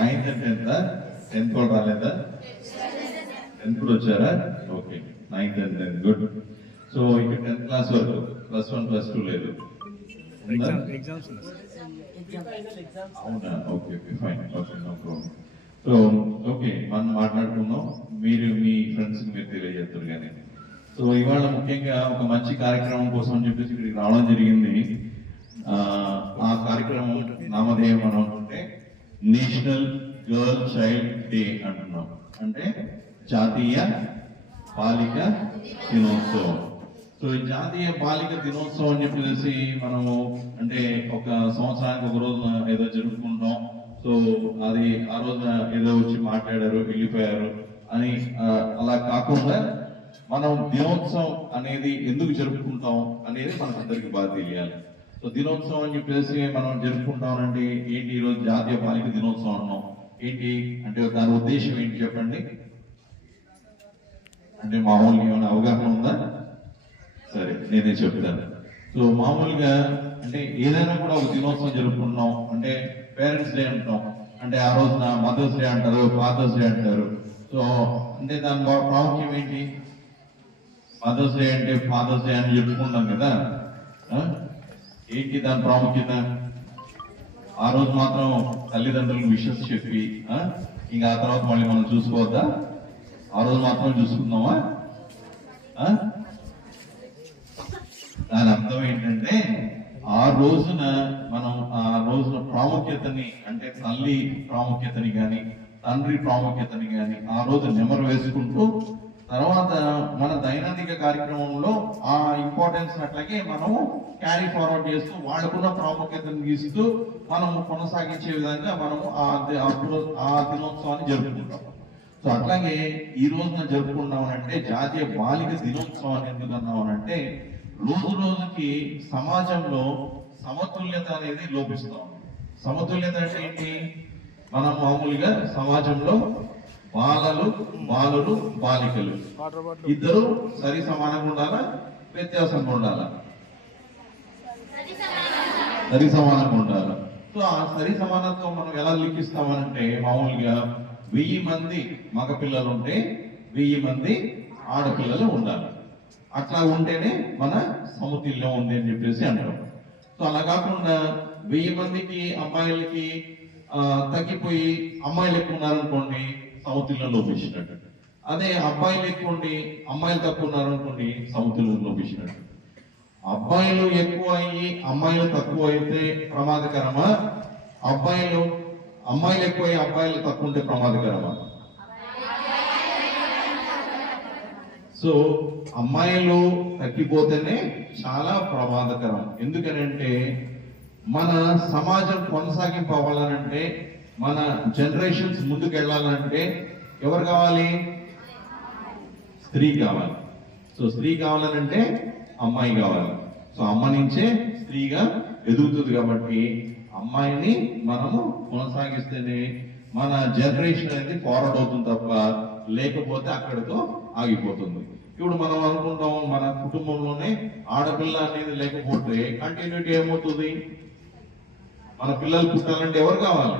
Ninth and tenth tenth కూడా రాలేదా? Tenth కూడా వచ్చారా? Okay ninth and tenth good so ఇక టెన్త్ క్లాస్ వరకు. ప్లస్ వన్ ప్లస్ టూ లేదు. అవునా? Okay okay fine okay no problem so okay మనం మాట్లాడుకుందాం. మీరు మీ ఫ్రెండ్స్ మీరు తెలియజేస్తారు కానీ. సో ఇవాళ ముఖ్యంగా ఒక మంచి కార్యక్రమం కోసం అని చెప్పేసి ఇక్కడికి రావడం జరిగింది. ఆ, కార్యక్రమం నామధేయం మనం నేషనల్ గర్ల్ చైల్డ్ డే అంటున్నాం. అంటే జాతీయ బాలిక దినోత్సవం. సో ఈ జాతీయ బాలిక దినోత్సవం అని చెప్పేసి మనము అంటే ఒక సంవత్సరానికి ఒక రోజున ఏదో జరుపుకుంటాం. సో అది ఆ రోజున ఏదో వచ్చి మాట్లాడారు వెళ్ళిపోయారు అని అలా కాకుండా మనం దినోత్సవం అనేది ఎందుకు జరుపుకుంటాం అనేది మనకందరికి బాగా తెలియాలి. సో దినోత్సవం అని చెప్పేసి మనం జరుపుకుంటాం అంటే ఏంటి ఈరోజు రోజు జాతీయ బాలిక దినోత్సవం అన్నాం. ఏంటి? అంటే దాని ఉద్దేశం ఏంటి చెప్పండి? అంటే మామూలుగా ఏమైనా అవగాహన ఉందా? సరే నేనే చెప్తాను. సో మామూలుగా అంటే ఏదైనా కూడా ఒక దినోత్సవం జరుపుకుంటున్నాం. అంటే పేరెంట్స్ డే అంటాం. అంటే ఆ రోజున మదర్స్ డే అంటారు ఫాదర్స్ డే అంటారు. సో అంటే దాని ప్రాముఖ్యం ఏంటి? మదర్స్ డే అంటే ఫాదర్స్ డే అని చెప్పుకుంటాం కదా. ఏంటి దాని ప్రాముఖ్యత? ఆ రోజు మాత్రం తల్లిదండ్రులకు విషస్ చెప్పి ఇంకా ఆ తర్వాత మళ్ళీ మనం చూసుకోవద్దా? ఆ రోజు మాత్రం చూసుకుందామా? దాని అర్థం ఏంటంటే ఆ రోజున మనం ఆ రోజున ప్రాముఖ్యతని అంటే తల్లి ప్రాముఖ్యతని కానీ తండ్రి ప్రాముఖ్యతని కానీ ఆ రోజు నెమరు వేసుకుంటూ తర్వాత మన దైనందిక కార్యక్రమంలో ఆ ఇంపార్టెన్స్ అట్లాగే మనము క్యారీ ఫార్వర్డ్ చేస్తూ వాళ్ళకున్న ప్రాముఖ్యతను గీస్తూ మనము కొనసాగించే విధంగా మనము ఆ దినోత్సవాన్ని జరుపుకుంటాం. సో అట్లాగే ఈ రోజున జరుపుకున్నామనంటే జాతీయ బాలిక దినోత్సవాన్ని ఎందుకు అన్నామనంటే రోజు రోజుకి సమాజంలో సమతుల్యత అనేది లోపిస్తాం సమతుల్యత అంటే ఏంటి? మనం మామూలుగా సమాజంలో బాలలు బాలురు బాలికలు. ఇద్దరు సరి సమానంగా ఉండాలా? వ్యత్యాసంగా ఉండాలా? సరి సమానంగా ఉంటారు. సో ఆ సరి సమానత్వం మనం ఎలా లిఖిస్తామనంటే మామూలుగా వెయ్యి మంది మగ పిల్లలు ఉంటే వెయ్యి మంది ఆడపిల్లలు ఉండాలి. అట్లా ఉంటేనే మన సమతుల్యం ఉంది అని చెప్పేసి అంటాం. సో అలా కాకుండా వెయ్యి మందికి అమ్మాయిలకి తగ్గిపోయి అమ్మాయిలు ఎక్కువ ఉన్నారనుకోండి సమతుల్యం లోపించినట్టు అదే అబ్బాయిలు ఎక్కువ ఉండి అమ్మాయిలు తక్కువ ఉన్నారనుకోండి సమతుల్యం లోపించినట్టు అబ్బాయిలు ఎక్కువ అయ్యి అమ్మాయిలు తక్కువ అయితే ప్రమాదకరమా? అబ్బాయిలు అమ్మాయిలు ఎక్కువ అయ్యి అబ్బాయిలు తక్కువ ఉంటే ప్రమాదకరమా? సో అమ్మాయిలు తగ్గిపోతేనే చాలా ప్రమాదకరం. ఎందుకనంటే మన సమాజం కొనసాగింపు అవ్వాలనంటే మన జనరేషన్స్ ముందుకు వెళ్ళాలంటే ఎవరు కావాలి? స్త్రీ కావాలి. సో స్త్రీ కావాలనంటే అమ్మాయి కావాలి. సో అమ్మ నుంచే స్త్రీగా ఎదుగుతుంది కాబట్టి అమ్మాయిని మనము కొనసాగిస్తేనే మన జనరేషన్ అనేది ఫార్వర్డ్ అవుతుంది తప్ప లేకపోతే అక్కడితో ఆగిపోతుంది. ఇప్పుడు మనం అనుకుంటాం మన కుటుంబంలోనే ఆడపిల్ల అనేది లేకపోతే కంటిన్యూటీ ఏమవుతుంది? మన పిల్లలు పుట్టాలంటే ఎవరు కావాలి?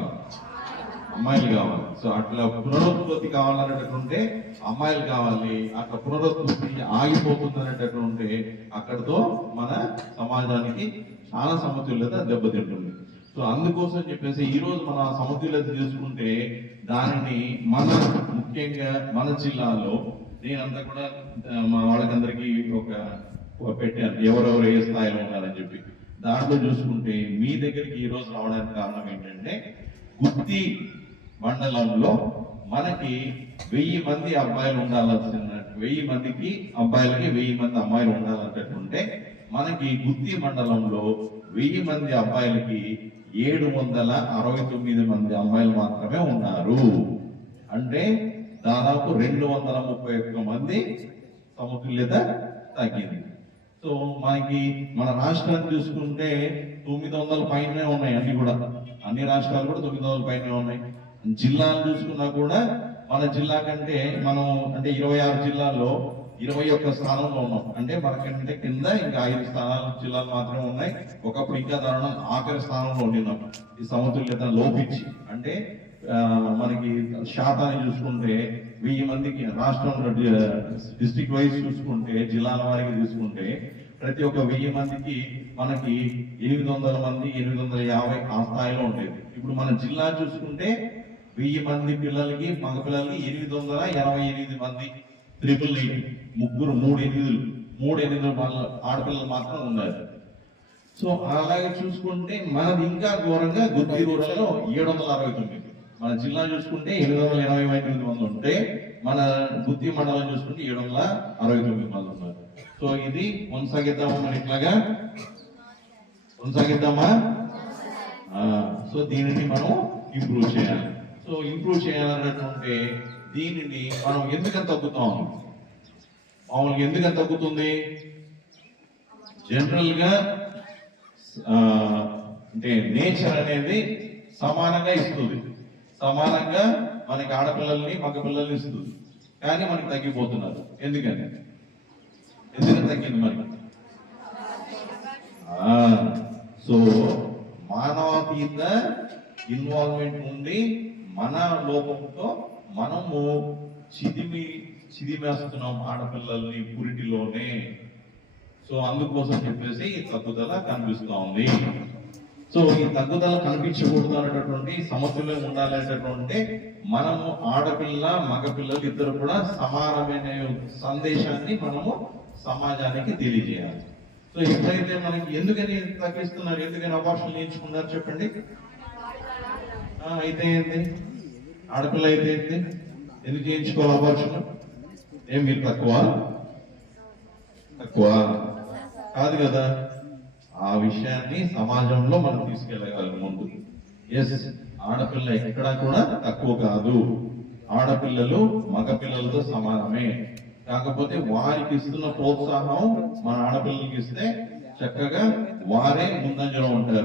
అమ్మాయిలు కావాలి. సో అట్లా పునరుత్పత్తి కావాలనేటట్టుంటే అమ్మాయిలు కావాలి. అట్లా పునరుత్పత్తి ఆగిపోతుంది అనేటట్టుంటే అక్కడితో మన సమాజానికి చాలా సమతుల్యత దెబ్బతింటుంది. సో అందుకోసం చెప్పేసి ఈ రోజు మన సమతుల్యత తీసుకుంటే దానిని మన ముఖ్యంగా మన జిల్లాలో నేనంతా కూడా మా వాళ్ళకందరికీ ఒక ఒక పెట్టాను. ఎవరెవరు ఏ స్థాయిలో ఉన్నారని చెప్పి. దాంట్లో చూసుకుంటే మీ దగ్గరికి ఈ రోజు రావడానికి కారణం ఏంటంటే గుత్తి మండలంలో మనకి వెయ్యి మంది అబ్బాయిలు ఉండాల్సిన వెయ్యి మందికి అబ్బాయిలకి వెయ్యి మంది అమ్మాయిలు ఉండాలంటే మనకి గుత్తి మండలంలో వెయ్యి మంది అబ్బాయిలకి ఏడు వందల అరవై తొమ్మిది మంది అమ్మాయిలు మాత్రమే ఉన్నారు. అంటే దాదాపు రెండు వందల ముప్పై ఒక్క మంది సమతుల్యత తగ్గింది. సో మనకి మన రాష్ట్రాన్ని చూసుకుంటే తొమ్మిది వందల పైనే ఉన్నాయి అన్ని కూడా. అన్ని రాష్ట్రాలు కూడా తొమ్మిది వందల పైనే ఉన్నాయి. జిల్లాలు చూసుకున్నా కూడా మన జిల్లా కంటే మనం అంటే ఇరవై ఆరు జిల్లాల్లో ఇరవై ఒక్క స్థానంలో ఉన్నాం. అంటే మనకంటే కింద ఇంకా ఐదు స్థానాలు జిల్లాలు మాత్రమే ఉన్నాయి. ఒకప్పుడు ఇంకా దారుణం ఆఖరి స్థానంలో ఉండినాం. ఈ సమతుల్యత లోపించి. అంటే మనకి శాతాన్ని చూసుకుంటే వెయ్యి మందికి రాష్ట్రంలో డిస్టిక్ వైజ్ చూసుకుంటే జిల్లాల వారికి చూసుకుంటే ప్రతి ఒక్క వెయ్యి మందికి మనకి ఎనిమిది వందల మంది ఎనిమిది వందల యాభై ఆ స్థాయిలో ఉండేది. ఇప్పుడు మన జిల్లా చూసుకుంటే వెయ్యి మంది పిల్లలకి మగ పిల్లలకి ఎనిమిది వందల ఎనభై ఎనిమిది మంది ట్రిపుల్ ఎయిట్ ముగ్గురు మూడు ఎనిమిదిలు. మూడు ఎనిమిది ఆడపిల్లలు మాత్రం ఉన్నారు. సో అలాగే చూసుకుంటే మనది ఇంకా ఘోరంగా గుత్తి రోడ్లలో ఏడు వందల అరవై తొమ్మిది. మన జిల్లా చూసుకుంటే ఎనిమిది వందల ఎనభై ఎనిమిది మంది ఉంటే మన గుత్తి మండలం చూసుకుంటే ఏడు వందల అరవై తొమ్మిది మంది ఉన్నారు. సో ఇది కొనసాగిద్దామా మన ఇట్లాగా కొనసాగిద్దామా సో దీనిని మనం ఇంప్రూవ్ చేయాలి. సో ఇంప్రూవ్ చేయాలన్నటువంటి దీనిని మనం ఎందుకని తగ్గుతాం? మామూలుగా ఎందుకని తగ్గుతుంది? జనరల్గా అంటే నేచర్ అనేది సమానంగా ఇస్తుంది. సమానంగా మనకి ఆడపిల్లల్ని మగ పిల్లల్ని ఇస్తుంది. కానీ మనకి తగ్గిపోతున్నారు. ఎందుకని? ఎందుకని తగ్గింది మనకి సో మానవాతీత ఇన్వాల్వ్మెంట్ ఉండి మన లోపంతో మనము చిదిమి చిదిమేస్తున్నాం ఆడపిల్లల్ని పురిటిలోనే. సో అందుకోసం చెప్పేసి ఈ తగ్గుదల కనిపిస్తూ ఉంది. సో ఈ తగ్గుదల కనిపించకూడదు అనేటటువంటి సమతుల్యం ఉండాలనేటటువంటి మనము ఆడపిల్ల మగపిల్లలు ఇద్దరు కూడా సమానమైన సందేశాన్ని మనము సమాజానికి తెలియజేయాలి. సో ఎప్పుడైతే మనకి ఎందుకని తగ్గిస్తున్నారు ఎందుకని అవకాశం నేర్చుకున్నారు చెప్పండి? అయితే ఏంటి? ఆడపిల్ల అయితే ఏంటి? ఎందుకు చేయించుకోవాలి అబార్షన్ ఏం మీరు తక్కువ? తక్కువ. కాదు కదా. ఆ విషయాన్ని సమాజంలో మనం తీసుకెళ్ళగలం ముందు ఎస్ ఆడపిల్ల ఎక్కడా కూడా తక్కువ కాదు. ఆడపిల్లలు మగపిల్లలతో సమానమే. కాకపోతే వారికి ఇస్తున్న ప్రోత్సాహం మన ఆడపిల్లలకి ఇస్తే చక్కగా వారే ముందంజలో ఉంటారు.